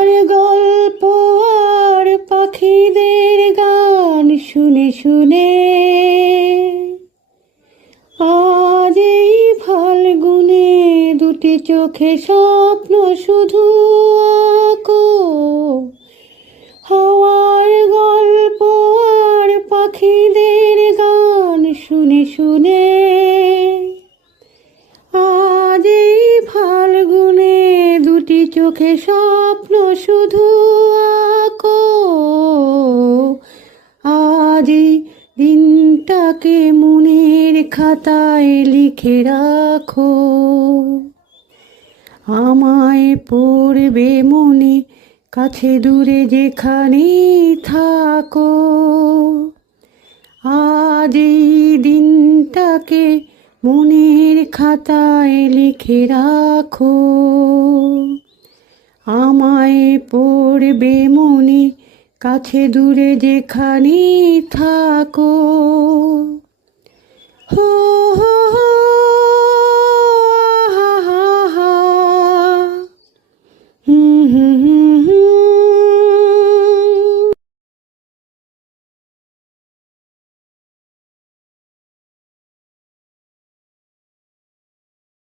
আর গল্প আর পাখিদের গান শুনে শুনে আজ এই ফাল্গুনে দুটি চোখে স্বপ্ন শুধু আঁকো। হাওয়ার গল্প আর পাখিদের গান শুনে শুনে আজ এই ফাল্গুনে দুটি চোখে স্বপ্ন শুধু আঁকো। আজ এই দিনটাকে মনের খাতায় লিখে রাখো। আমায় পড়বে মনে কাছে দূরে যেখানেই থাকো। আজ এই দিনটাকে মনের খাতায় লিখে রাখো। আমায় পড়বে মনে কাছে দূরে যেখানেই থাকো। হো হো